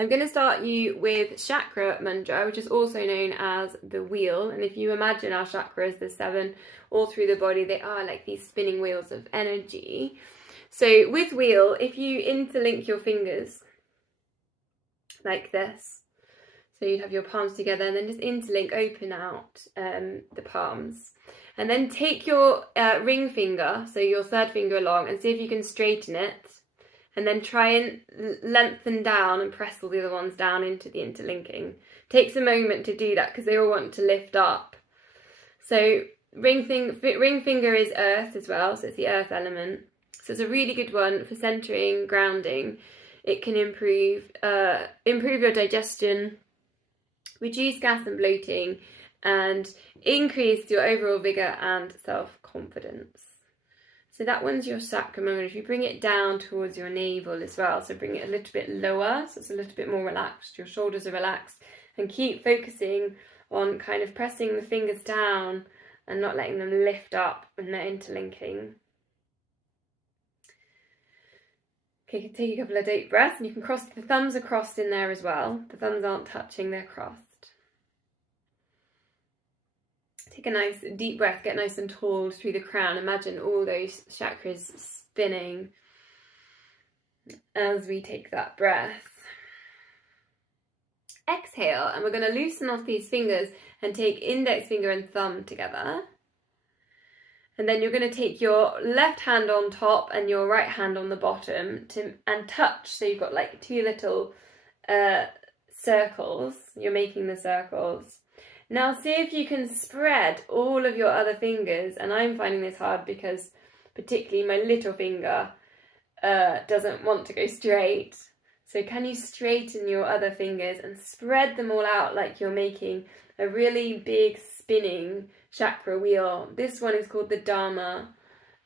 I'm going to start you with chakra mudra, which is also known as the wheel. And if you imagine our chakras, the 7 all through the body, they are like these spinning wheels of energy. So with wheel, if you interlink your fingers like this, so you'd have your palms together and then just interlink, open out the palms. And then take your ring finger, so your 3rd finger along, and see if you can straighten it. And then try and lengthen down and press all the other ones down into the interlinking. Takes a moment to do that because they all want to lift up. So ring finger is earth as well, so it's the earth element. So it's a really good one for centering, grounding. It can improve your digestion, reduce gas and bloating, and increase your overall vigour and self-confidence. So that one's your sacrum. And if you bring it down towards your navel as well, so bring it a little bit lower, so it's a little bit more relaxed, your shoulders are relaxed, and keep focusing on kind of pressing the fingers down and not letting them lift up when they're interlinking. Okay, take a couple of deep breaths, and you can cross the thumbs are crossed in there as well. The thumbs aren't touching, they're crossed. Take a nice deep breath, get nice and tall through the crown. Imagine all those chakras spinning as we take that breath. Exhale, and we're going to loosen off these fingers and take index finger and thumb together. And then you're going to take your left hand on top and your right hand on the bottom and touch. So you've got like 2 little circles. You're making the circles. Now see if you can spread all of your other fingers, and I'm finding this hard because particularly my little finger doesn't want to go straight. So can you straighten your other fingers and spread them all out like you're making a really big spinning chakra wheel. This one is called the Dharma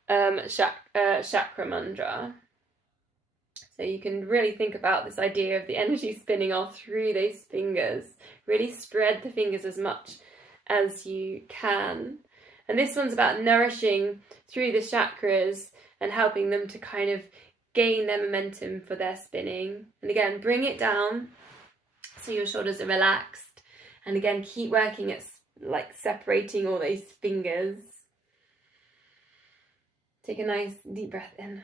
Chakra mudra. So you can really think about this idea of the energy spinning all through those fingers. Really spread the fingers as much as you can. And this one's about nourishing through the chakras and helping them to kind of gain their momentum for their spinning. And again, bring it down so your shoulders are relaxed. And again, keep working at like separating all those fingers. Take a nice deep breath in.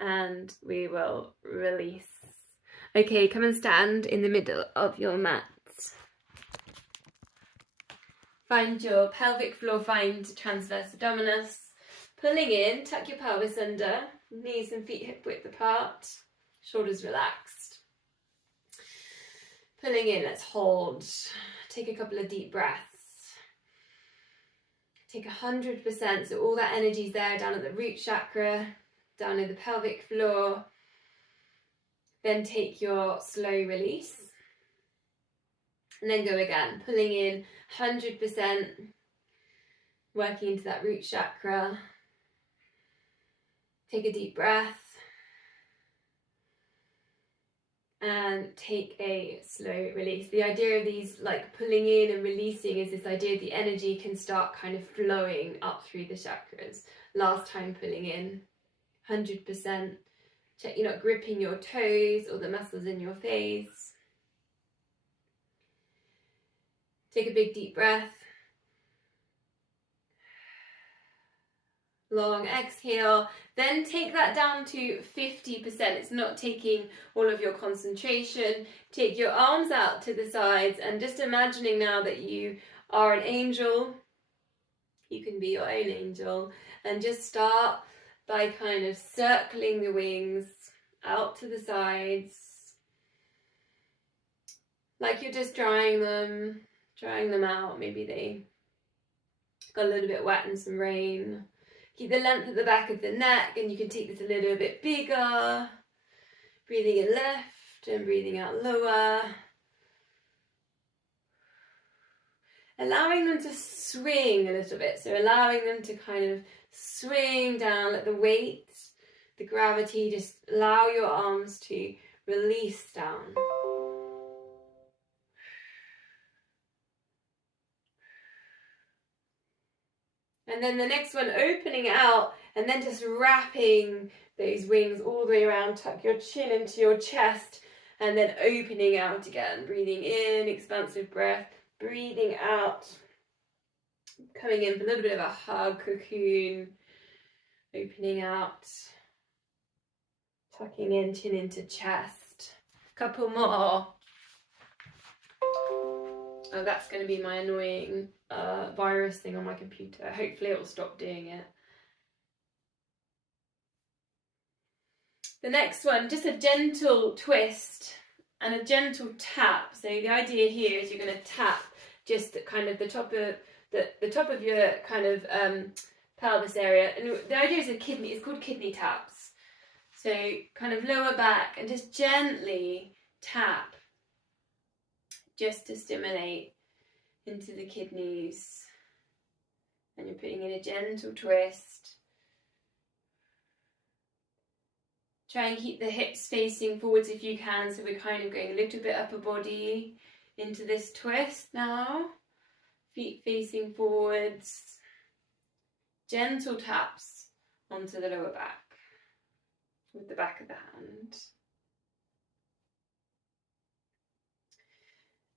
And we will release. Okay, come and stand in the middle of your mat. Find your pelvic floor, find transverse abdominis. Pulling in, tuck your pelvis under, knees and feet hip width apart, shoulders relaxed. Pulling in, let's hold. Take a couple of deep breaths. Take 100%, so all that energy's there down at the root chakra, down in the pelvic floor. Then take your slow release. And then go again, pulling in 100%, working into that root chakra. Take a deep breath. And take a slow release. The idea of these like pulling in and releasing is this idea the energy can start kind of flowing up through the chakras. Last time pulling in, 100%. Check you're not gripping your toes or the muscles in your face. Take a big deep breath. Long exhale. Then take that down to 50%. It's not taking all of your concentration. Take your arms out to the sides and just imagining now that you are an angel. You can be your own angel. And just start by kind of circling the wings out to the sides. Like you're just drying them out. Maybe they got a little bit wet in some rain. Keep the length at the back of the neck, and you can take this a little bit bigger. Breathing in left and breathing out lower. Allowing them to swing a little bit. So allowing them to kind of swing down, let the weight, the gravity, just allow your arms to release down. And then the next one, opening out and then just wrapping those wings all the way around, tuck your chin into your chest, and then opening out again. Breathing in, expansive breath, breathing out, coming in for a little bit of a hug, cocoon, opening out, tucking in, chin into chest. Couple more. Oh, that's going to be my annoying virus thing on my computer. Hopefully it will stop doing it. The next one, just a gentle twist and a gentle tap. So the idea here is you're going to tap just kind of the top of your kind of pelvis area. And the idea is it's called kidney taps. So kind of lower back and just gently tap, just to stimulate into the kidneys. And you're putting in a gentle twist. Try and keep the hips facing forwards if you can, so we're kind of going a little bit upper body into this twist now. Feet facing forwards. Gentle taps onto the lower back with the back of the hand.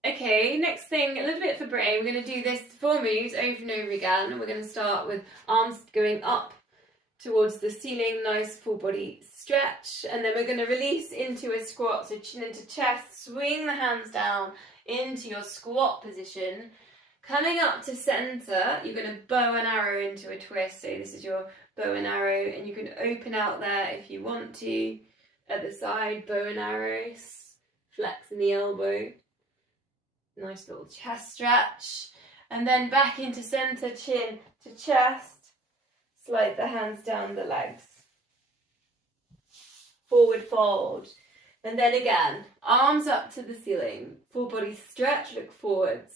Okay, next thing, a little bit for brain. We're going to do this 4 moves over and over again. We're going to start with arms going up towards the ceiling, nice full body stretch, and then we're going to release into a squat, so chin into chest, swing the hands down into your squat position. Coming up to center, you're going to bow and arrow into a twist, so this is your bow and arrow, and you can open out there if you want to, at the side, bow and arrow, flex in the elbow, nice little chest stretch, and then back into center, chin to chest. Slide the hands down the legs. Forward fold. And then again, arms up to the ceiling. Full body stretch, look forwards.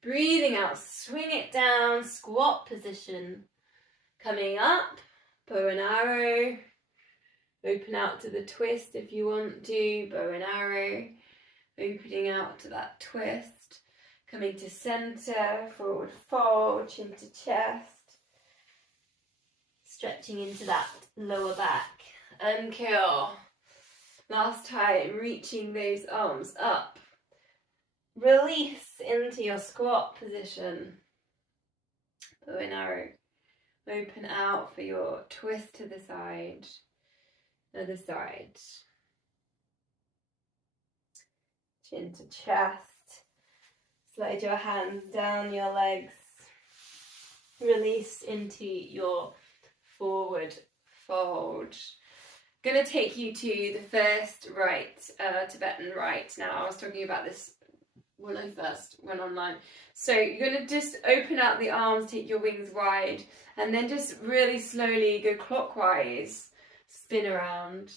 Breathing out, swing it down, squat position. Coming up, bow and arrow. Open out to the twist if you want to, bow and arrow. Opening out to that twist. Coming to center, forward fold, chin to chest. Stretching into that lower back. Unkill. Last time, reaching those arms up. Release into your squat position. Bow and arrow. Open out for your twist to the side. Other side. Chin to chest. Slide your hands down your legs. Release into your forward fold. Going to take you to the first rite, Tibetan rite. Now, I was talking about this when I first went online. So you're going to just open out the arms, take your wings wide, and then just really slowly go clockwise, spin around.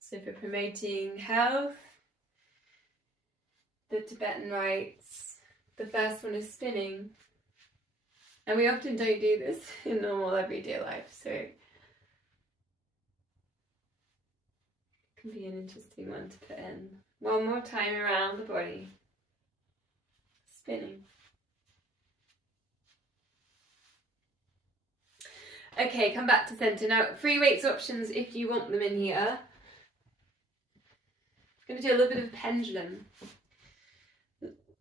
So for promoting health, the Tibetan rites, the first one is spinning. And we often don't do this in normal everyday life, so it can be an interesting one to put in. One more time around the body. Spinning. Okay, come back to center. Now, free weights options if you want them in here. I'm going to do a little bit of pendulum.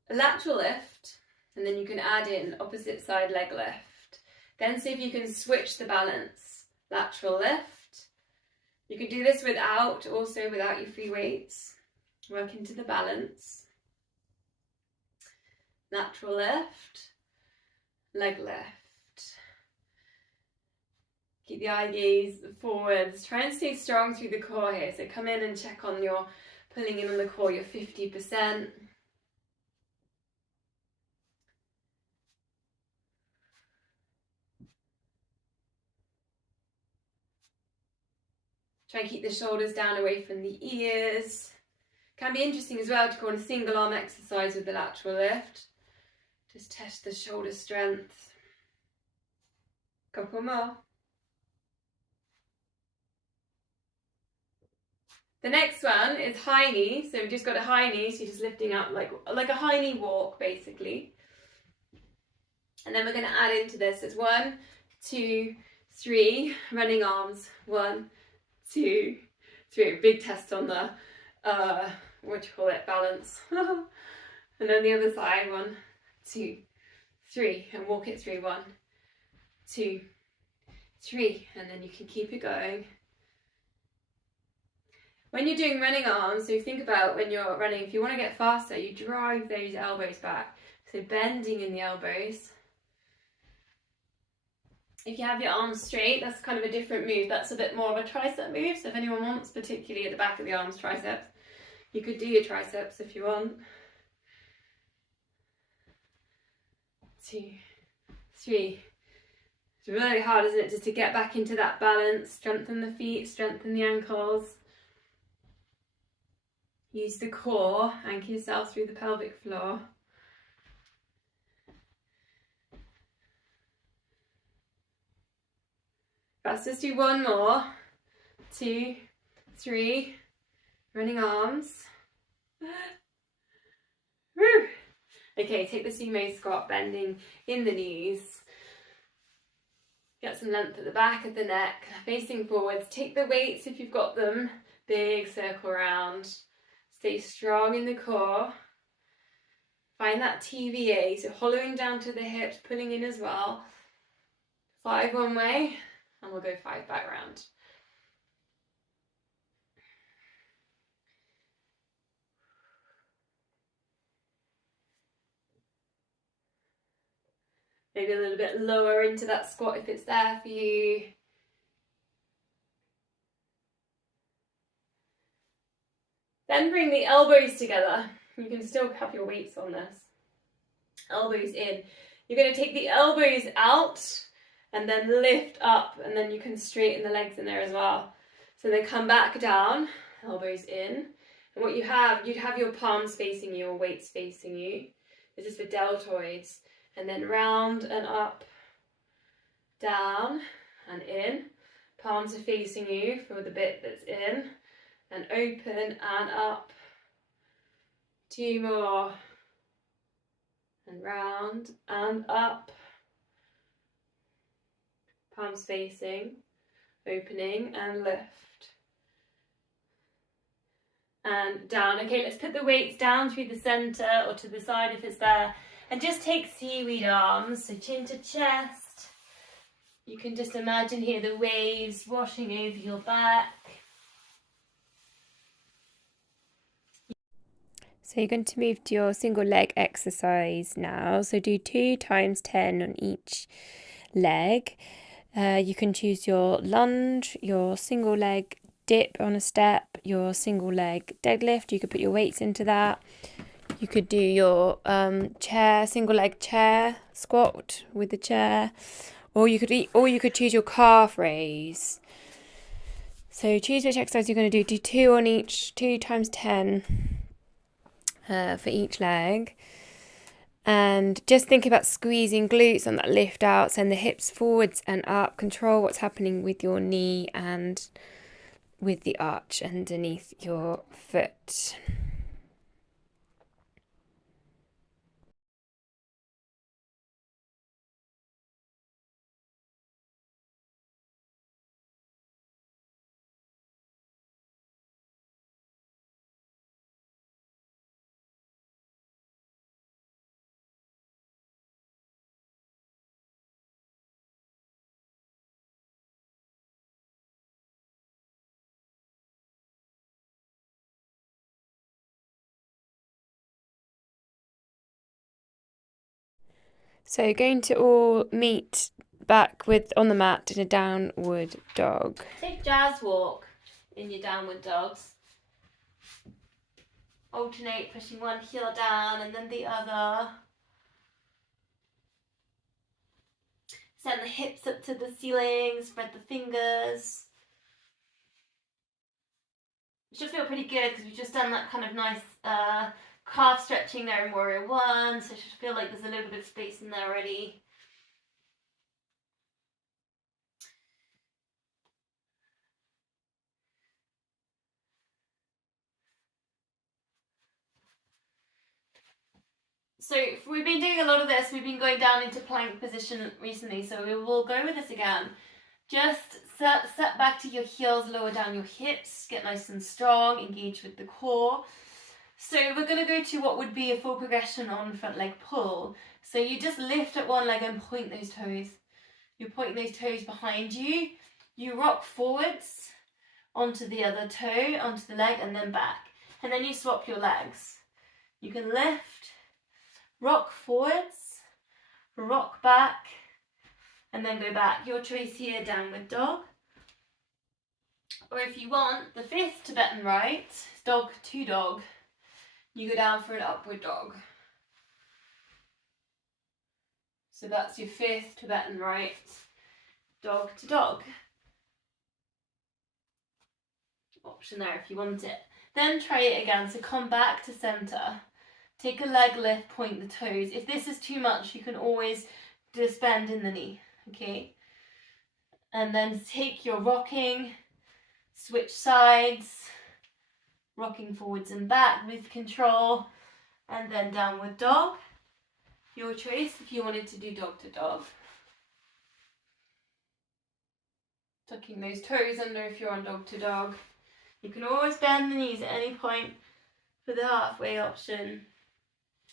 A lateral lift. And then you can add in opposite side leg lift. Then see if you can switch the balance. Lateral lift. You can do this also without your free weights. Work into the balance. Lateral lift. Leg lift. Keep the eye gaze forwards. Try and stay strong through the core here. So come in and check on your, pulling in on the core, your 50%. Try and keep the shoulders down away from the ears. Can be interesting as well to go on a single arm exercise with the lateral lift. Just test the shoulder strength. Couple more. The next one is high knee. So we've just got a high knee, so you're just lifting up like a high knee walk basically. And then we're going to add into this as 1, 2, 3, running arms, 1, 2, 3. Big test on the, what do you call it, balance. And then the other side, 1, 2, 3, and walk it through, 1, 2, 3, and then you can keep it going. When you're doing running arms, so think about when you're running, if you want to get faster, you drive those elbows back. So bending in the elbows. If you have your arms straight, that's kind of a different move. That's a bit more of a tricep move. So if anyone wants, particularly at the back of the arms, triceps, you could do your triceps if you want. 2, 3. It's really hard, isn't it, just to get back into that balance, strengthen the feet, strengthen the ankles. Use the core, anchor yourself through the pelvic floor. Let's just do one more. 2, 3, running arms. Woo. Okay, take the sumo squat, bending in the knees. Get some length at the back of the neck, facing forwards. Take the weights if you've got them. Big circle round. Stay strong in the core. Find that TVA, so hollowing down to the hips, pulling in as well. 5 one way, and we'll go 5 back round. Maybe a little bit lower into that squat if it's there for you. Then bring the elbows together. You can still have your weights on this. Elbows in. You're going to take the elbows out and then lift up, and then you can straighten the legs in there as well. So then come back down, elbows in. And what you have, you'd have your palms facing you or weights facing you. This is for deltoids. And then round and up, down and in. Palms are facing you for the bit that's in. And open and up. 2 more. And round and up. Palms facing, opening and lift. And down. Okay, let's put the weights down through the centre or to the side if it's there. And just take seaweed arms, so chin to chest. You can just imagine here the waves washing over your back. So you're going to move to your single leg exercise now. So do 2 times 10 on each leg. You can choose your lunge, your single leg dip on a step, your single leg deadlift. You could put your weights into that. You could do your chair, single leg chair squat with the chair, or you could choose your calf raise. So choose which exercise you're going to do. Do 2 on each, 2 times 10 for each leg. And just think about squeezing glutes on that lift out, send the hips forwards and up, control what's happening with your knee and with the arch underneath your foot. So going to all meet back on the mat in a downward dog. Take jazz walk in your downward dogs. Alternate pushing one heel down and then the other. Send the hips up to the ceiling, spread the fingers. It should feel pretty good because we've just done that kind of nice calf stretching there in Warrior 1, so it should feel like there's a little bit of space in there already. So we've been doing a lot of this. We've been going down into plank position recently, so we will go with this again. Just set back to your heels, lower down your hips, get nice and strong, engage with the core. So we're going to go to what would be a full progression on front leg pull. So you just lift at one leg and point those toes. You're pointing those toes behind you. You rock forwards onto the other toe, onto the leg, and then back. And then you swap your legs. You can lift, rock forwards, rock back, and then go back. Your choice here, downward dog. Or if you want the fifth Tibetan rite, dog to dog, you go down for an upward dog. So that's your fifth Tibetan rite, dog to dog. Option there if you want it. Then try it again, so come back to center. Take a leg lift, point the toes. If this is too much, you can always just bend in the knee, okay? And then take your rocking, switch sides, rocking forwards and back with control, and then downward dog. Your choice if you wanted to do dog to dog. Tucking those toes under if you're on dog to dog. You can always bend the knees at any point for the halfway option.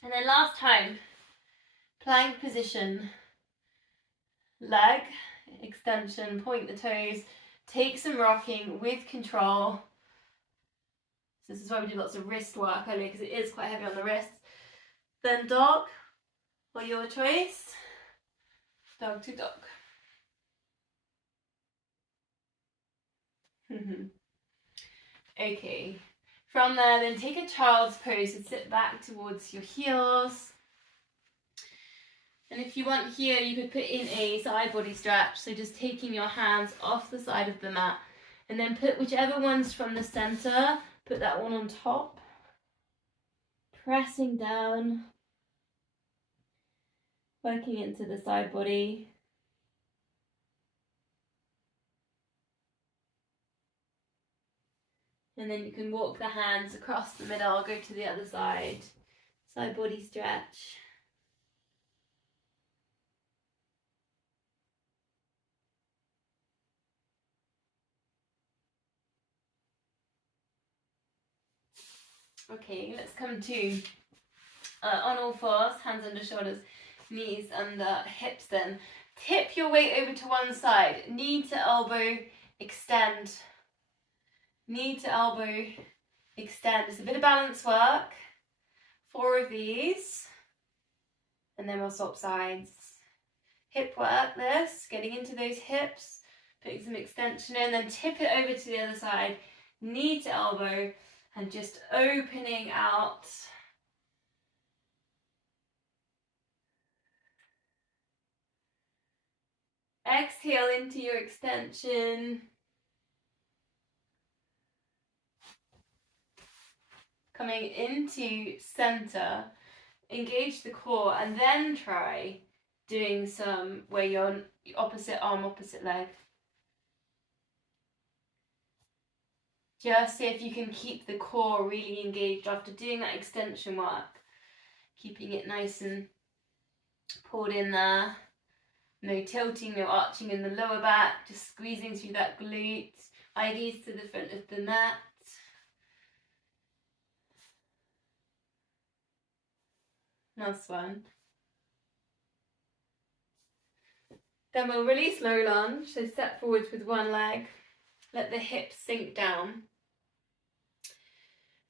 And then last time, plank position, leg extension, point the toes, take some rocking with control. So this is why we do lots of wrist work earlier, because it is quite heavy on the wrists. Then dog, or your choice, dog to dog. Okay, from there then take a child's pose and sit back towards your heels. And if you want here, you could put in a side body stretch, so just taking your hands off the side of the mat and then put whichever one's from the center, put that one on top, pressing down, working into the side body. And then you can walk the hands across the middle, go to the other side, side body stretch. Okay, let's come to on all fours, hands under shoulders, knees under hips then. Tip your weight over to one side, knee to elbow, extend. Knee to elbow, extend. It's a bit of balance work. 4 of these. And then we'll swap sides. Hip work, this, getting into those hips, putting some extension in, then tip it over to the other side, knee to elbow, and just opening out. Exhale into your extension. Coming into center, engage the core, and then try doing some where you're opposite arm, opposite leg. Just see if you can keep the core really engaged after doing that extension work. Keeping it nice and pulled in there. No tilting, no arching in the lower back, just squeezing through that glute. IVs to the front of the mat. Last one. Then we'll release low lunge, so step forwards with one leg, let the hips sink down.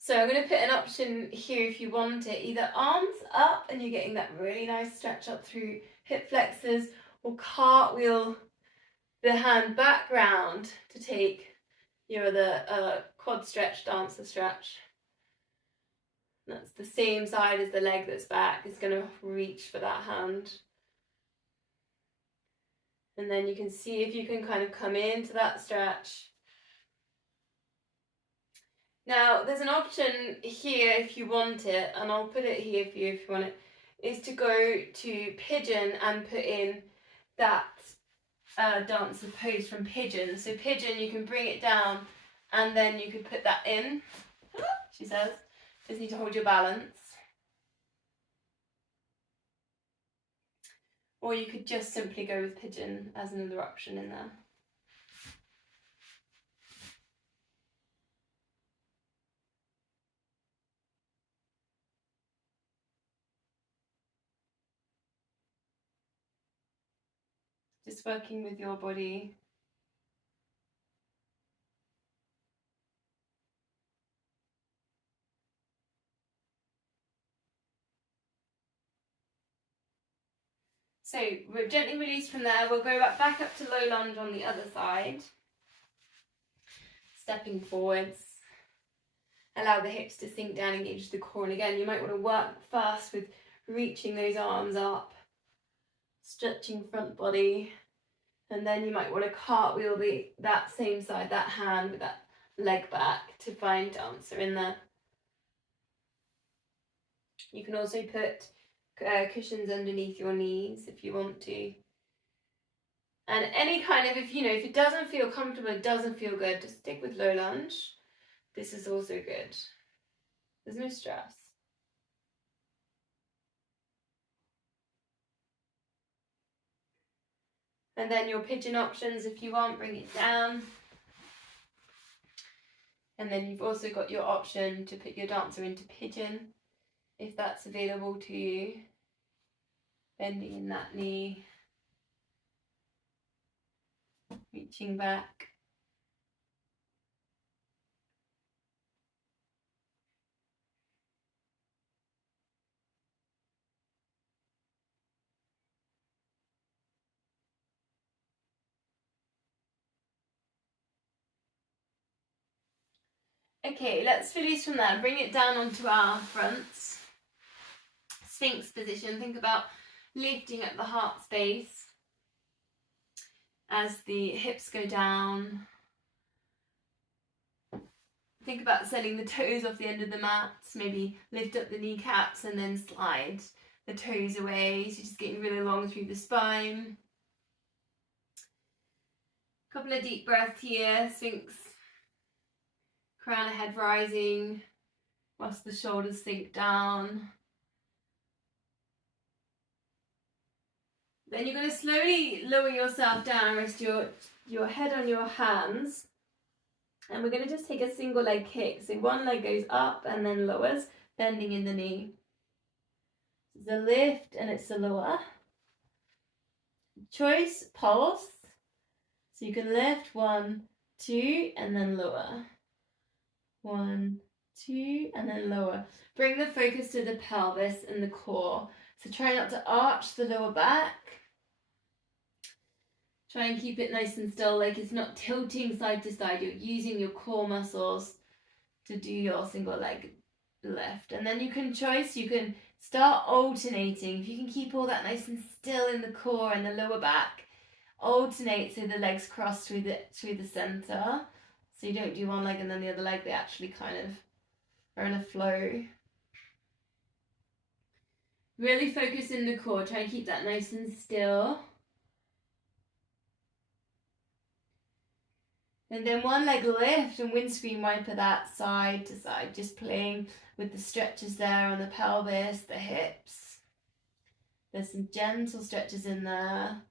So I'm going to put an option here if you want it, either arms up and you're getting that really nice stretch up through hip flexors, or cartwheel the hand back round to take your other quad stretch, dancer stretch. That's the same side as the leg that's back. It's going to reach for that hand. And then you can see if you can kind of come into that stretch. Now, there's an option here if you want it, and I'll put it here for you if you want it, is to go to pigeon and put in that dancer pose from pigeon. So pigeon, you can bring it down and then you could put that in, she says. Just need to hold your balance. Or you could just simply go with pigeon as another option in there. Just working with your body. So we're gently released from there. We'll go back up to low lunge on the other side. Stepping forwards. Allow the hips to sink down, engage the core. And again, you might want to work first with reaching those arms up, stretching front body. And then you might want to cartwheel that same side, that hand with that leg back to find dancer in there. You can also put cushions underneath your knees if you want to. And any kind of, if it doesn't feel comfortable, it doesn't feel good, just stick with low lunge. This is also good. There's no stress. And then your pigeon options, if you want, bring it down. And then you've also got your option to put your dancer into pigeon, if that's available to you. Bending in that knee. Reaching back. Okay, let's release from there. Bring it down onto our fronts. Sphinx position. Think about lifting up the heart space as the hips go down. Think about setting the toes off the end of the mats. Maybe lift up the kneecaps and then slide the toes away. So just getting really long through the spine. Couple of deep breaths here. Sphinx. Crown of head rising whilst the shoulders sink down. Then you're going to slowly lower yourself down, rest your head on your hands. And we're going to just take a single leg kick. So one leg goes up and then lowers, bending in the knee. It's a lift and it's a lower. Choice, pulse. So you can lift 1, 2, and then lower. 1, 2, and then lower. Bring the focus to the pelvis and the core. So try not to arch the lower back. Try and keep it nice and still, like it's not tilting side to side. You're using your core muscles to do your single leg lift. And then you can start alternating. If you can keep all that nice and still in the core and the lower back, alternate so the legs cross through the center. So you don't do one leg and then the other leg, they actually kind of are in a flow. Really focus in the core, try and keep that nice and still. And then one leg lift and windscreen wiper that side to side, just playing with the stretches there on the pelvis, the hips. There's some gentle stretches in there.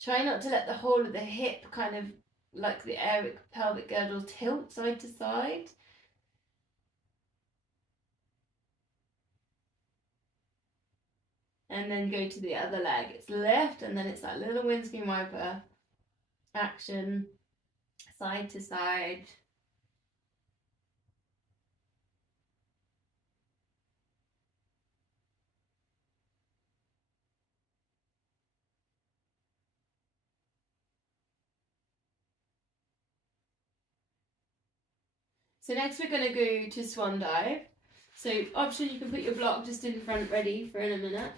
Try not to let the whole of the hip kind of like the pelvic girdle tilt side to side. And then go to the other leg. It's lift and then it's that little windscreen wiper action. Side to side. So next we're going to go to swan dive. So option, you can put your block just in front ready for in a minute.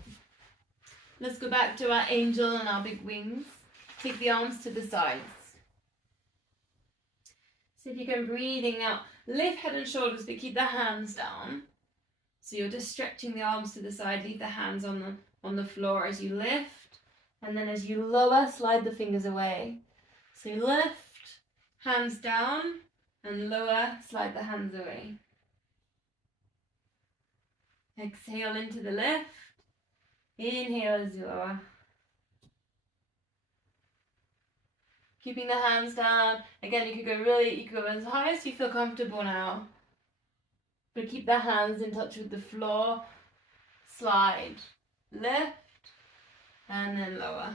Let's go back to our angel and our big wings. Take the arms to the sides. So if you can, breathing out, lift head and shoulders, but keep the hands down. So you're just stretching the arms to the side, leave the hands on the floor as you lift. And then as you lower, slide the fingers away. So you lift, hands down, and lower, slide the hands away. Exhale into the lift. Inhale as you lower. Keeping the hands down. Again, you could go as high as you feel comfortable now. But keep the hands in touch with the floor. Slide, lift, and then lower.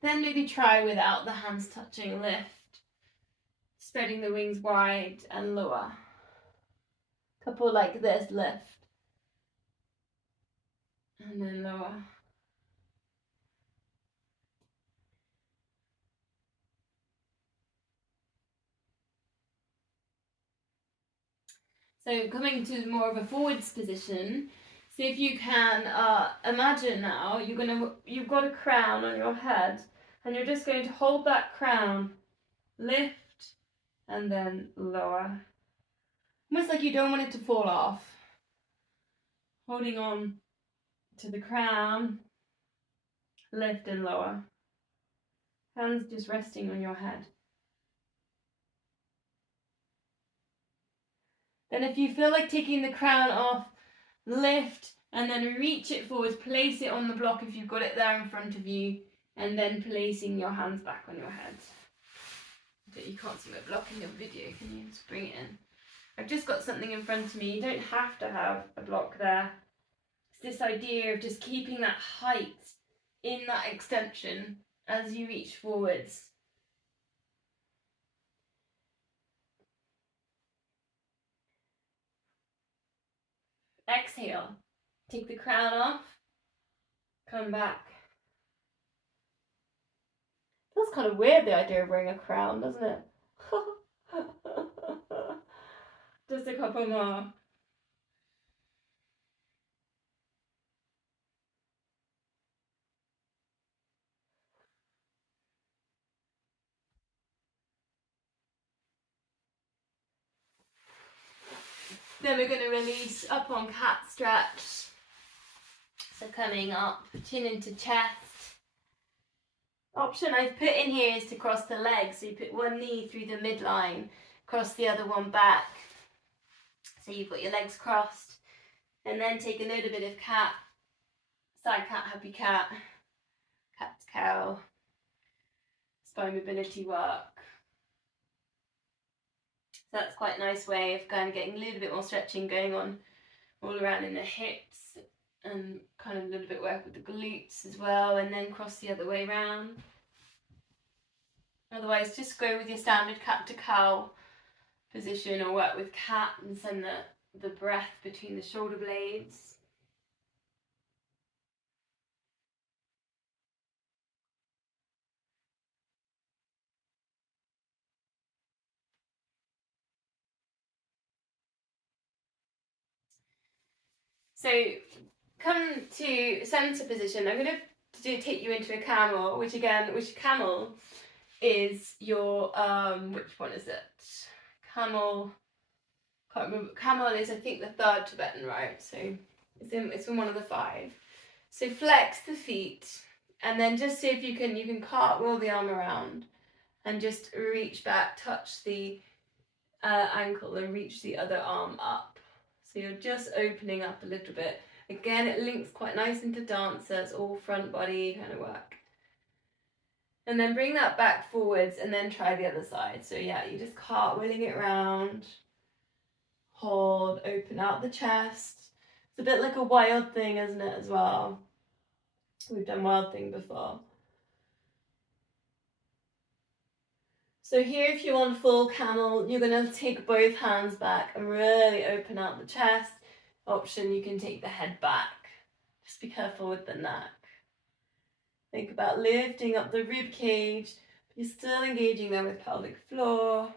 Then maybe try without the hands touching, lift. Spreading the wings wide and lower. Couple like this, lift. And then lower. So coming to more of a forwards position, see if you can imagine now you've got a crown on your head, and you're just going to hold that crown, lift, and then lower. Almost like you don't want it to fall off. Holding on to the crown, lift and lower. Hands just resting on your head. Then if you feel like taking the crown off, lift and then reach it forwards, place it on the block if you've got it there in front of you, and then placing your hands back on your head. You can't see my block in your video, can you? Just bring it in. I've just got something in front of me. You don't have to have a block there. It's this idea of just keeping that height in that extension as you reach forwards. Exhale. Take the crown off. Come back. Feels kind of weird, the idea of wearing a crown, doesn't it? Just a couple more. Then we're going to release up on cat stretch. So coming up, chin into chest. Option I've put in here is to cross the legs. So you put one knee through the midline, cross the other one back. So you've got your legs crossed. And then take a little bit of cat, side cat, happy cat, cat cow, spine mobility work. So that's quite a nice way of kind of getting a little bit more stretching going on all around in the hips, and kind of a little bit work with the glutes as well, and then cross the other way around. Otherwise, just go with your standard cat to cow position, or work with cat and send the breath between the shoulder blades. So come to center position. I'm going to take you into a camel, which camel is your which one is it? Camel. Can't remember. Camel is, I think, the third Tibetan rite. So it's in one of the five. So flex the feet, and then just see if you can cartwheel the arm around, and just reach back, touch the ankle, and reach the other arm up. So you're just opening up a little bit. Again, it links quite nice into dancer. It's all front body kind of work. And then bring that back forwards, and then try the other side. So yeah, you're just cartwheeling it around. Hold, open out the chest. It's a bit like a wild thing, isn't it, as well? We've done wild thing before. So here, if you want full camel, you're going to take both hands back and really open out the chest. Option, you can take the head back. Just be careful with the neck. Think about lifting up the rib cage. You're still engaging there with pelvic floor.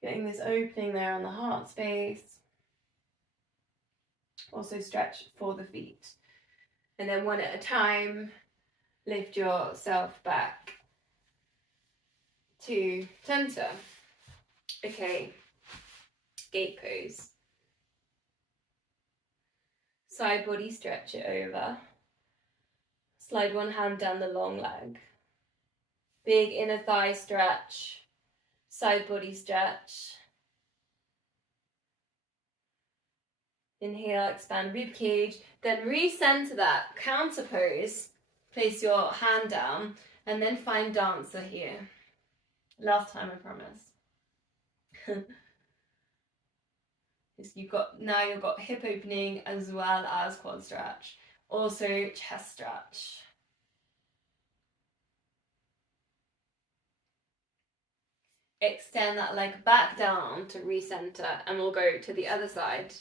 Getting this opening there on the heart space. Also stretch for the feet. And then one at a time, lift yourself back to center. Okay, gate pose. Side body, stretch it over. Slide one hand down the long leg. Big inner thigh stretch. Side body stretch. Inhale, expand rib cage. Then recenter that, counter pose. place your hand down and then find dancer here. Last time, I promise. You've got hip opening as well as quad stretch. Also chest stretch. Extend that leg back down to recenter, and we'll go to the other side.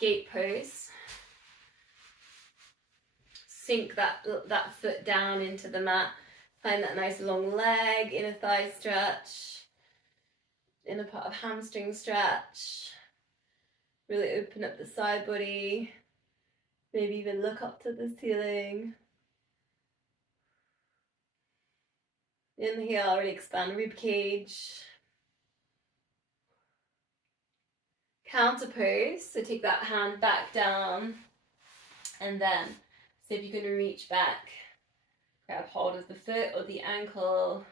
Gate pose. Sink that foot down into the mat. Find that nice long leg, inner thigh stretch, inner part of hamstring stretch. Really open up the side body. Maybe even look up to the ceiling. Inhale, really expand rib cage. Counter pose, so take that hand back down, and then see if you're going to reach back. Grab hold of the foot or the ankle.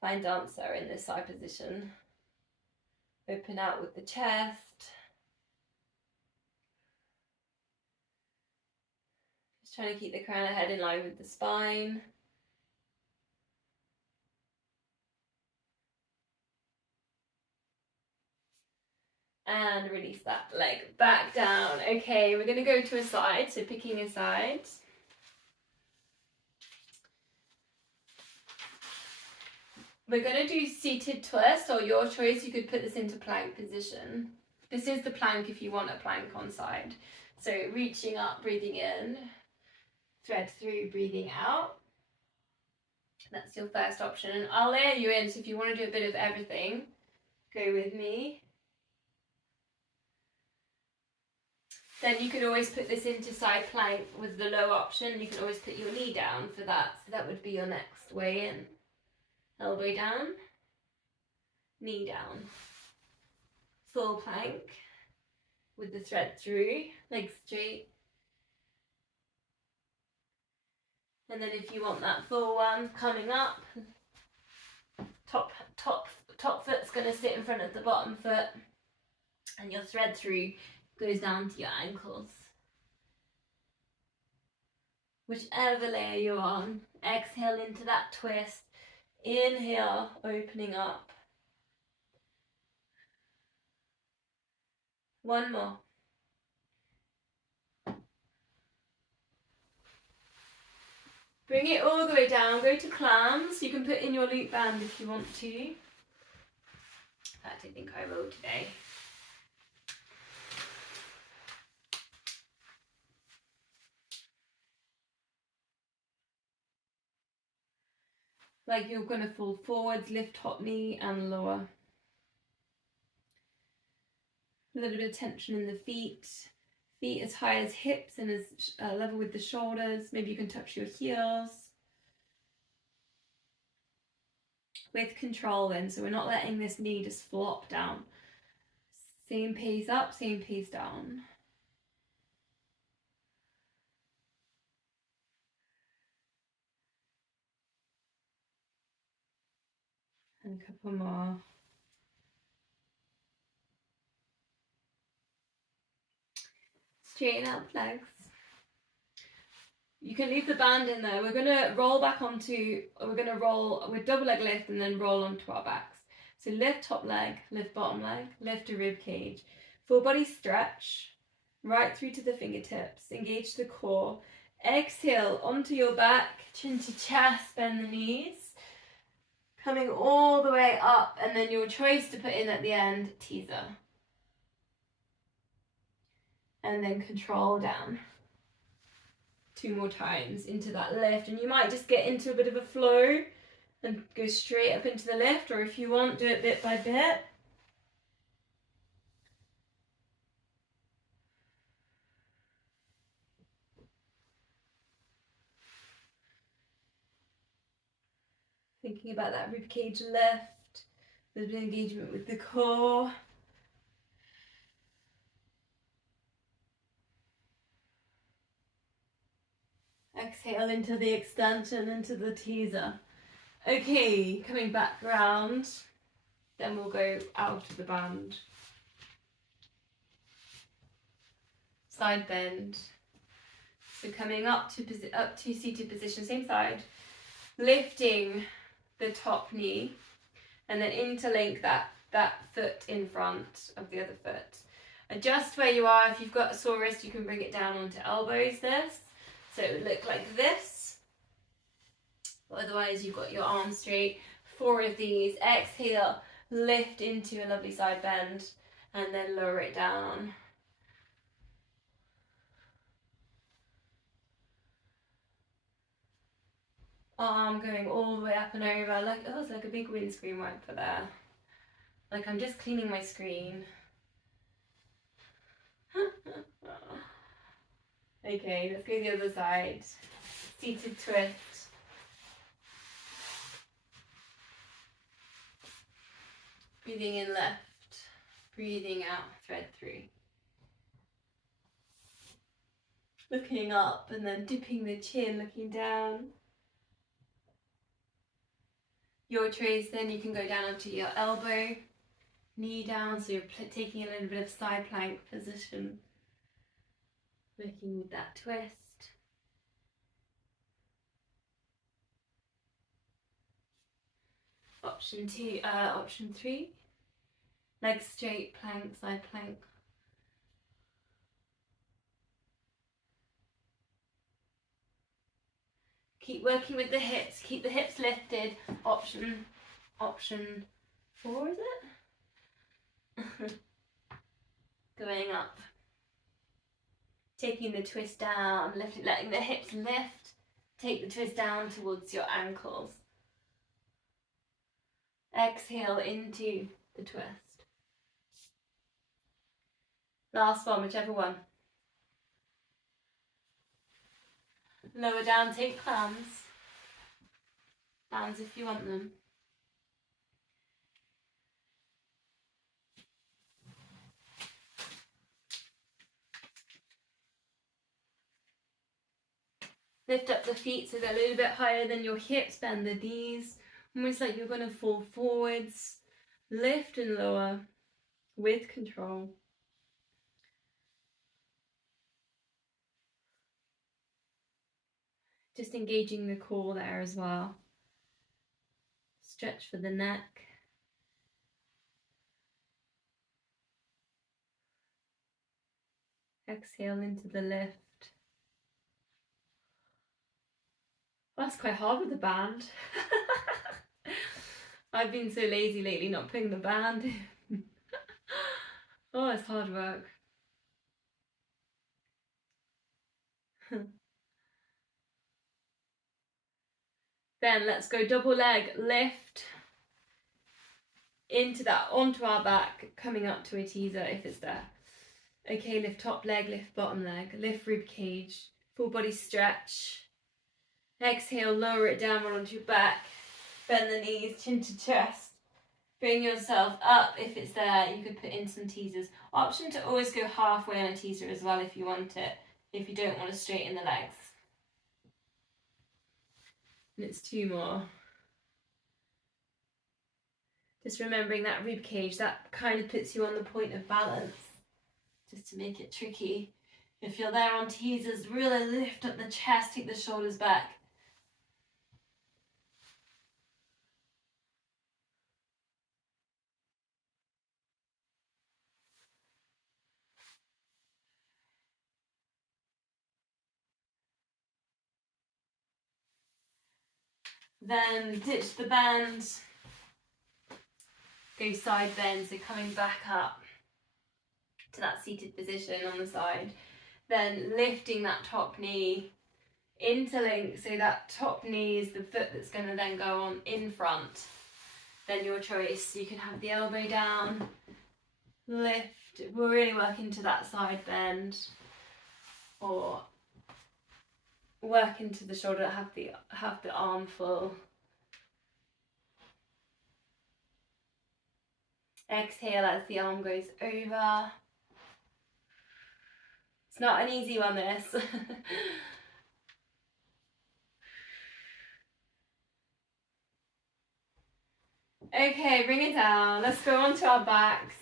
Find dancer in this side position. Open out with the chest. Just trying to keep the crown of head in line with the spine. And release that leg back down. Okay, we're going to go to a side, so picking a side. We're going to do seated twist, or your choice. You could put this into plank position. This is the plank if you want a plank on side. So reaching up, breathing in, thread through, breathing out. That's your first option. And I'll layer you in, so if you want to do a bit of everything, go with me. Then you could always put this into side plank with the low option. You can always put your knee down for that. So that would be your next way in. Elbow down, knee down. Full plank with the thread through, legs straight. And then if you want that full one coming up, top foot's going to sit in front of the bottom foot, and your thread through goes down to your ankles. Whichever layer you're on, exhale into that twist. Inhale, opening up. One more. Bring it all the way down. Go to clams. You can put in your loop band if you want to. In fact, I think I will today. Like you're going to fall forwards, lift top knee and lower. A little bit of tension in the feet. Feet as high as hips and as level with the shoulders. Maybe you can touch your heels. With control then, so we're not letting this knee just flop down. Same pace up, same pace down. And a couple more. Straighten out the legs. You can leave the band in there. We're going to roll back onto, we're going to roll with double leg lift and then roll onto our backs. So lift top leg, lift bottom leg, lift a rib cage. Full body stretch, right through to the fingertips. Engage the core. Exhale onto your back, chin to chest, bend the knees. Coming all the way up, and then your choice to put in at the end, teaser. And then control down. 2 more times into that lift, and you might just get into a bit of a flow and go straight up into the lift, or if you want, do it bit by bit. Thinking about that ribcage lift, a bit of engagement with the core. Exhale into the extension, into the teaser. Okay, coming back round, then we'll go out of the band. Side bend, So coming up to seated position, same side, lifting the top knee, and then interlink that foot in front of the other foot. Adjust where you are. If you've got a sore wrist, you can bring it down onto elbows this. So it would look like this. But otherwise, you've got your arms straight. 4 of these. Exhale, lift into a lovely side bend, and then lower it down. Arm going all the way up and over. Like, oh, it's like a big windscreen wiper there. Like I'm just cleaning my screen. Okay, let's go the other side. Seated twist. Breathing in left, breathing out, thread through. Looking up and then dipping the chin, looking down. Your choice, then you can go down onto your elbow, knee down, so you're taking a little bit of side plank position. Working with that twist. Option 3. Legs straight, plank, side plank. Keep working with the hips, keep the hips lifted. Option 4, is it? Going up. Taking the twist down, letting the hips lift. Take the twist down towards your ankles. Exhale into the twist. Last one, whichever one. Lower down, take clams. Hands if you want them. Lift up the feet so they're a little bit higher than your hips. Bend the knees, almost like you're going to fall forwards. Lift and lower with control. Just engaging the core there as well. Stretch for the neck. Exhale into the lift. Oh, that's quite hard with the band. I've been so lazy lately not putting the band in. Oh, it's hard work. Then let's go double leg lift into that, onto our back, coming up to a teaser if it's there. Okay, lift top leg, lift bottom leg, lift rib cage, full body stretch. Exhale, lower it down, roll onto your back, bend the knees, chin to chest. Bring yourself up if it's there. You could put in some teasers. Option to always go halfway on a teaser as well if you want it, if you don't want to straighten the legs. And it's 2 more. Just remembering that rib cage, that kind of puts you on the point of balance, just to make it tricky. If you're there on teasers, really lift up the chest, take the shoulders back. Then ditch the band, go side bend, so coming back up to that seated position on the side. Then lifting that top knee, interlink, so that top knee is the foot that's going to then go on in front. Then your choice, you can have the elbow down, lift, we'll really work into that side bend, or work into the shoulder, have the arm full. Exhale as the arm goes over. It's not an easy one, this. Okay, bring it down. Let's go onto our backs.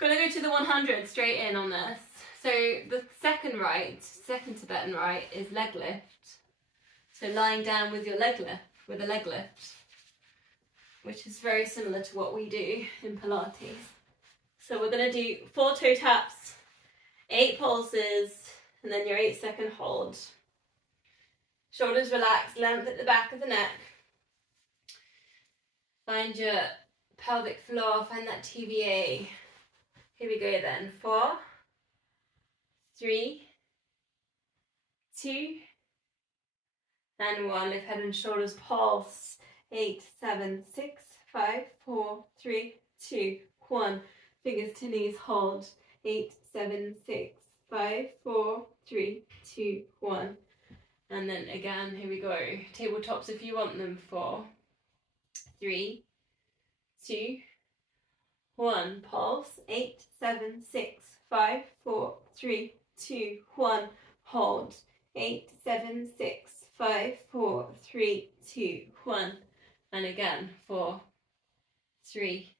Gonna go to the 100 straight in on this. So the second Tibetan rite is leg lift. So lying down with your leg lift, with a leg lift, which is very similar to what we do in Pilates. So we're going to do 4 toe taps, 8 pulses, and then your 8-second hold. Shoulders relaxed, length at the back of the neck. Find your pelvic floor, find that TVA. Here we go then. 4, 3, 2, and 1. Lift head and shoulders, pulse. 8, 7, 6, 5, 4, 3, 2, 1. Fingers to knees, hold. 8, 7, 6, 5, 4, 3, 2, 1. And then again, here we go. Tabletops if you want them. 4, 3, 2, 1. Pulse. 8, 7, 6, 5, 4, 3, 2, 1. Hold. 8, 7, 6, 5, 4, 3, 2, 1. And again, 4, 3,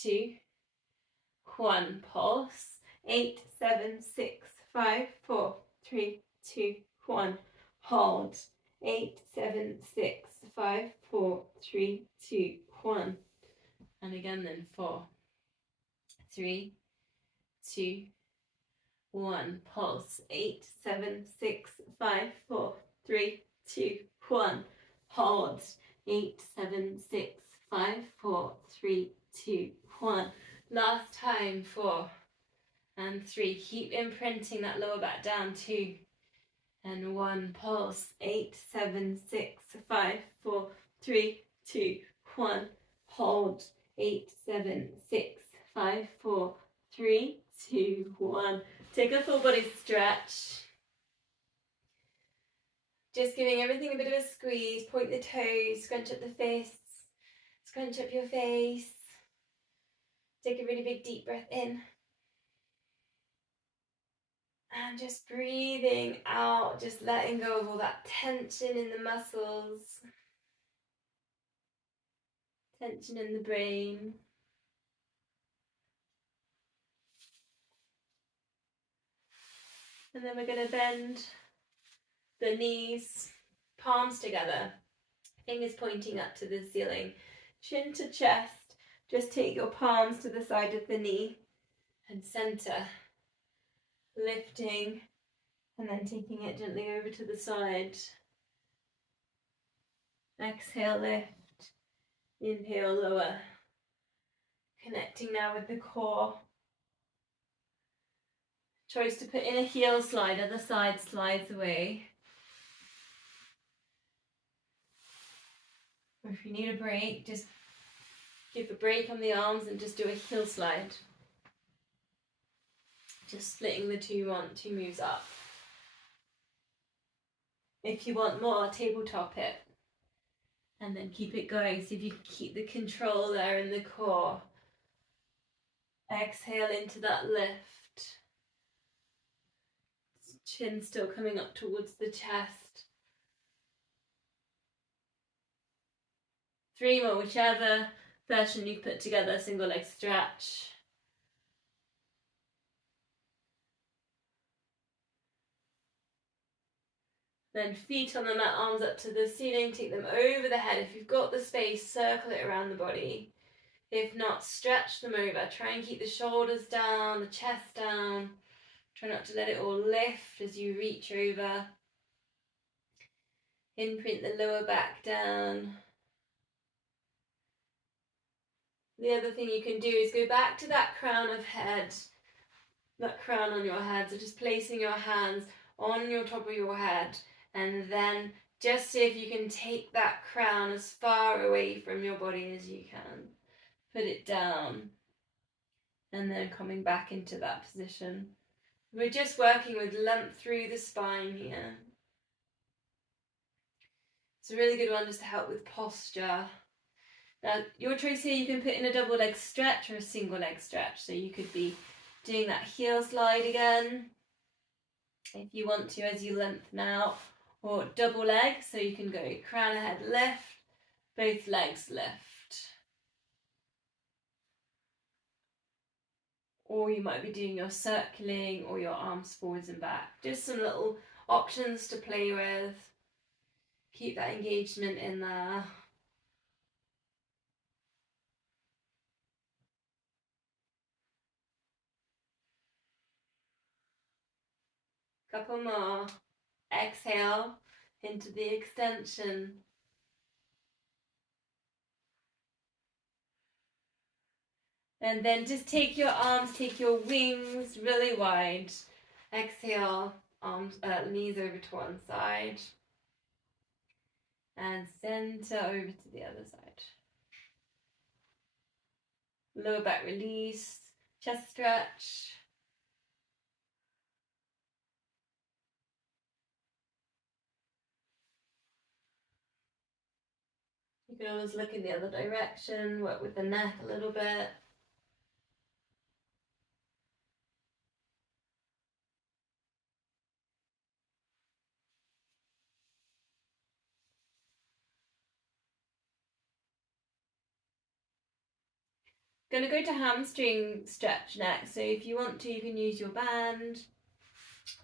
2, 1. Pulse. 8, 7, 6, 5, 4, 3, 2, 1. Hold. 8, 7, 6, 5, 4, 3, 2, 1. And again then 4, 3, 2, 1. Pulse. 8, 7, 6, 5, 4, 3, 2, 1. Hold. 8, 7, 6, 5, 4, 3, 2, 1. Last time. 4 and 3. Keep imprinting that lower back down. 2 and 1. Pulse. 8, 7, 6, 5, 4, 3, 2, 1. Hold. 8, 7, 6, 5, 4, 3, 2, 1. Take a full body stretch. Just giving everything a bit of a squeeze. Point the toes, scrunch up the fists, scrunch up your face. Take a really big deep breath in. And just breathing out, just letting go of all that tension in the muscles, tension in the brain. And then we're going to bend the knees, palms together, fingers pointing up to the ceiling, chin to chest. Just take your palms to the side of the knee and center, lifting and then taking it gently over to the side. Exhale, lift. Inhale, lower. Connecting now with the core. Choice to put in a heel slide, other side slides away. Or if you need a break, just give a break on the arms and just do a heel slide. Just splitting the two moves up. If you want more, tabletop it. And then keep it going. See if you can keep the control there in the core. Exhale into that lift. Chin still coming up towards the chest. 3 more, whichever version you put together, single leg stretch. Then feet on the mat, arms up to the ceiling, take them over the head. If you've got the space, circle it around the body. If not, stretch them over. Try and keep the shoulders down, the chest down. Try not to let it all lift as you reach over. Imprint the lower back down. The other thing you can do is go back to that crown of head, that crown on your head. So just placing your hands on your top of your head, and then just see if you can take that crown as far away from your body as you can. Put it down, and then coming back into that position. We're just working with length through the spine here. It's a really good one just to help with posture. Now, your choice here, you can put in a double leg stretch or a single leg stretch. So you could be doing that heel slide again, if you want to, as you lengthen out, or double leg, so you can go crown ahead lift, both legs lift. or you might be doing your circling or your arms forwards and back. Just some little options to play with. Keep that engagement in there. Couple more. Exhale into the extension. And then just take your arms, take your wings really wide. Exhale, arms, knees over to one side. And center over to the other side. Lower back release, chest stretch. You can always look in the other direction, work with the neck a little bit. Going to go to hamstring stretch next. So if you want to, you can use your band,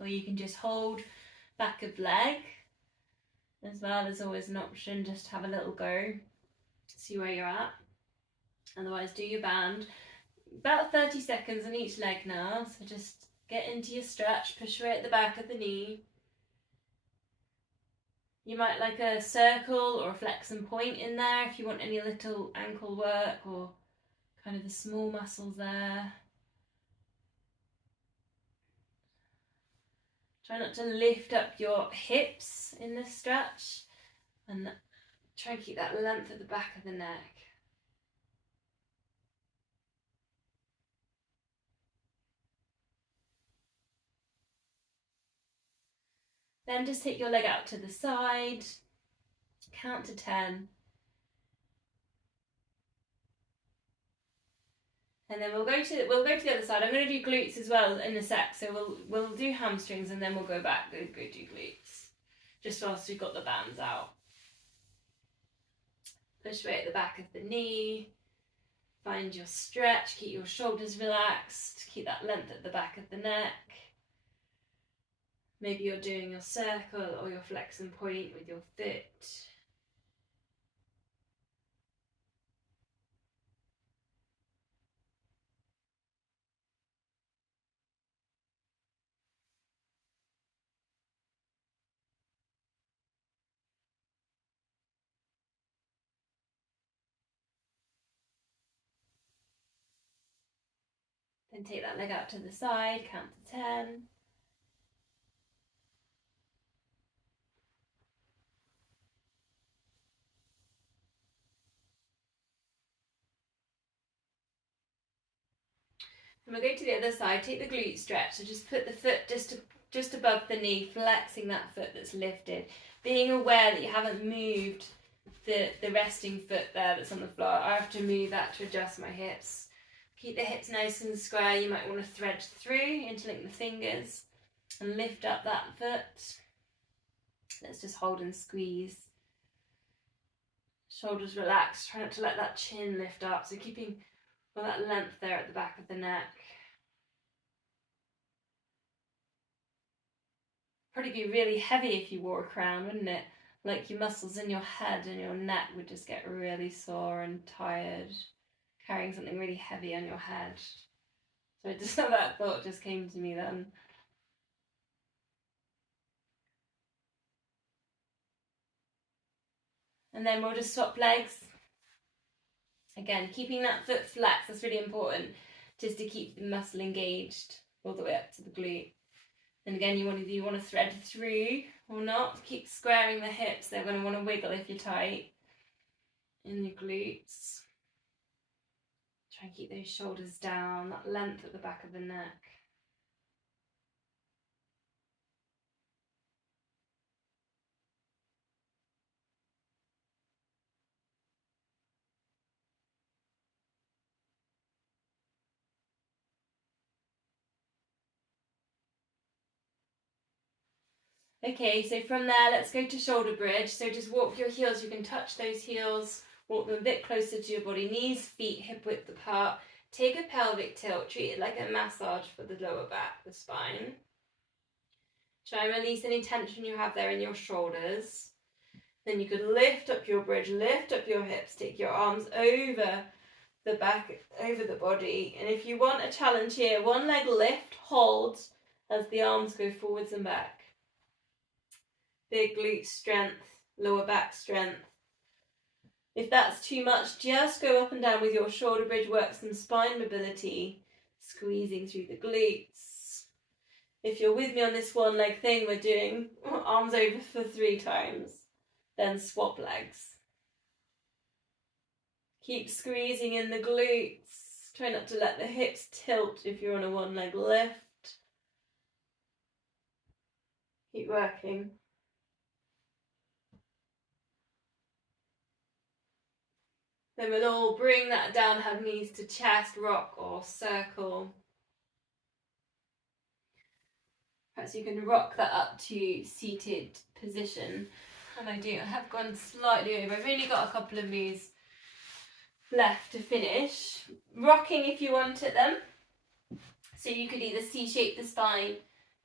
or you can just hold back of leg as well. There's always an option, just have a little go, see where you're at. Otherwise, do your band. About 30 seconds on each leg now. So just get into your stretch, push right at the back of the knee. You might like a circle or a flex and point in there if you want any little ankle work or kind of the small muscles there. Try not to lift up your hips in this stretch, and try and keep that length at the back of the neck. Then just take your leg out to the side, count to 10. And then we'll go to the other side. I'm going to do glutes as well in a sec. So we'll do hamstrings and then we'll go back, go do glutes. Just whilst we've got the bands out. Push weight at the back of the knee. Find your stretch, keep your shoulders relaxed, keep that length at the back of the neck. Maybe you're doing your circle or your flex and point with your foot. Then take that leg out to the side, count to 10. And we'll go to the other side, take the glute stretch, so just put the foot just above the knee, flexing that foot that's lifted, being aware that you haven't moved the resting foot there that's on the floor. I have to move that to adjust my hips. Keep the hips nice and square. You might want to thread through, interlink the fingers and lift up that foot. Let's just hold and squeeze. Shoulders relaxed, try not to let that chin lift up, so keeping all that length there at the back of the neck. Probably be really heavy if you wore a crown, wouldn't it? Like your muscles in your head and your neck would just get really sore and tired, carrying something really heavy on your head. So just that thought just came to me then. And then we'll just swap legs. Again, keeping that foot flex, that's really important, just to keep the muscle engaged all the way up to the glute. And again, you want to thread through or not. Keep squaring the hips. They're going to want to wiggle if you're tight in your glutes. Try and keep those shoulders down, that length at the back of the neck. Okay, so from there, let's go to shoulder bridge. So just walk your heels. You can touch those heels, walk them a bit closer to your body. Knees, feet, hip width apart. Take a pelvic tilt, treat it like a massage for the lower back, the spine. Try and release any tension you have there in your shoulders. Then you could lift up your bridge, lift up your hips, take your arms over the back, over the body. And if you want a challenge here, one leg lift, hold as the arms go forwards and back. Big glute strength, lower back strength. If that's too much, just go up and down with your shoulder bridge, work some spine mobility, squeezing through the glutes. If you're with me on this one leg thing, we're doing arms over for 3 times, then swap legs. Keep squeezing in the glutes. Try not to let the hips tilt if you're on a one leg lift. Keep working. Then we'll all bring that down, have knees to chest, rock or circle. Perhaps you can rock that up to seated position. And I have gone slightly over. I've only got a couple of moves left to finish. Rocking if you want it then. So you could either C-shape the spine,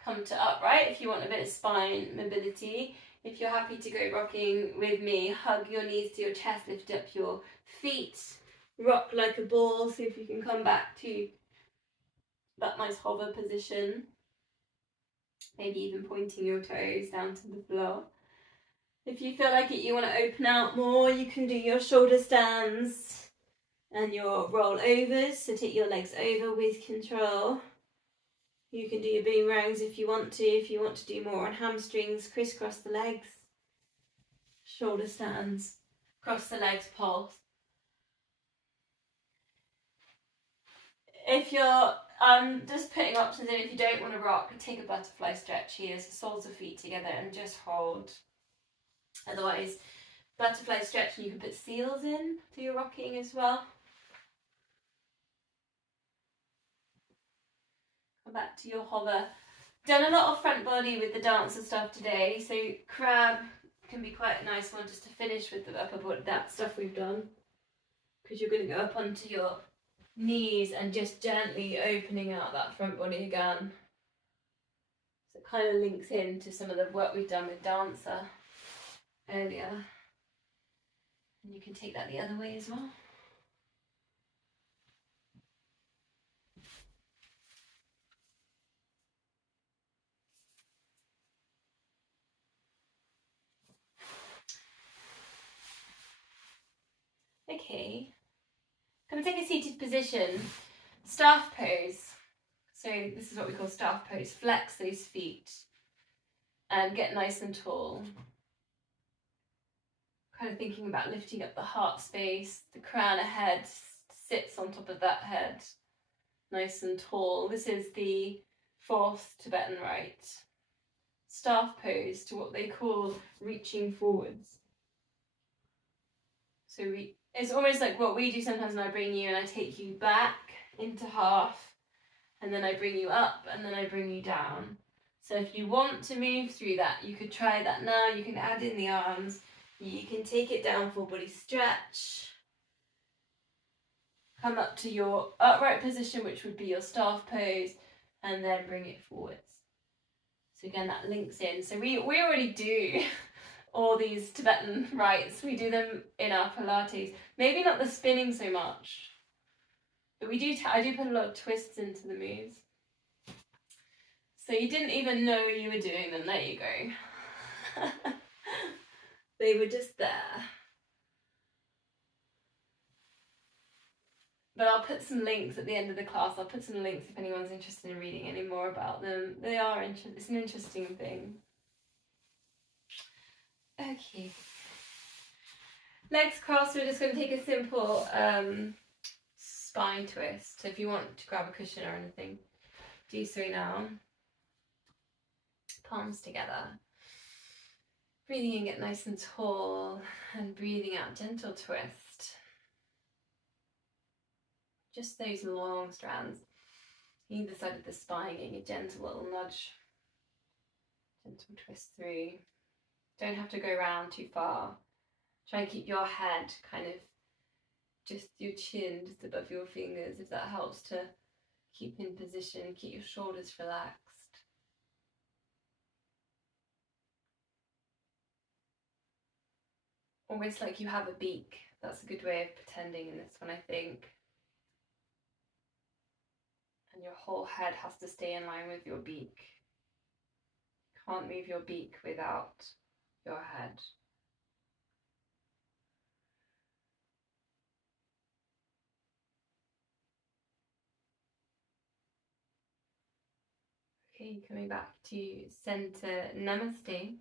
come to upright if you want a bit of spine mobility. If you're happy to go rocking with me, hug your knees to your chest, lift up your feet, rock like a ball. See if you can come back to that nice hover position. Maybe even pointing your toes down to the floor. If you feel like it, you want to open out more, you can do your shoulder stands and your roll overs. So take your legs over with control. You can do your boomerangs if you want to. If you want to do more on hamstrings, crisscross the legs. Shoulder stands, cross the legs, pulse. If you're just putting options in, if you don't want to rock, take a butterfly stretch here. So soles of feet together and just hold. Otherwise, butterfly stretch, and you can put seals in for your rocking as well. Come back to your hover. Done a lot of front body with the dancer stuff today, so crab can be quite a nice one just to finish with the upper body, that stuff we've done. Because you're going to go up onto your knees and just gently opening out that front body again. So it kind of links into some of the work we've done with dancer earlier. And you can take that the other way as well. Okay, come and take a seated position, staff pose. So this is what we call staff pose. Flex those feet and get nice and tall. Kind of thinking about lifting up the heart space, the crown of head sits on top of that head, nice and tall. This is the 4th Tibetan rite. Staff pose to what they call reaching forwards. So it's almost like what we do sometimes when I bring you and I take you back into half, and then I bring you up, and then I bring you down. So if you want to move through that, you could try that now. You can add in the arms. You can take it down, full body stretch. Come up to your upright position, which would be your staff pose, and then bring it forwards. So again, that links in. So we already do all these Tibetan rites. We do them in our Pilates. Maybe not the spinning so much, but we do. I do put a lot of twists into the moves. So you didn't even know you were doing them. There you go. They were just there. But I'll put some links at the end of the class. I'll put some links if anyone's interested in reading any more about them. They are it's an interesting thing. Okay. Legs crossed, we're just going to take a simple spine twist. So if you want to grab a cushion or anything, do so now. Palms together. Breathing in, get nice and tall, and breathing out, gentle twist. Just those long strands, either side of the spine, getting a gentle little nudge. Gentle twist through. Don't have to go round too far. Try and keep your head kind of just your chin, just above your fingers, if that helps to keep in position, keep your shoulders relaxed. Almost like you have a beak. That's a good way of pretending in this one, I think. And your whole head has to stay in line with your beak. You can't move your beak without your head. Okay, coming back to center, namaste.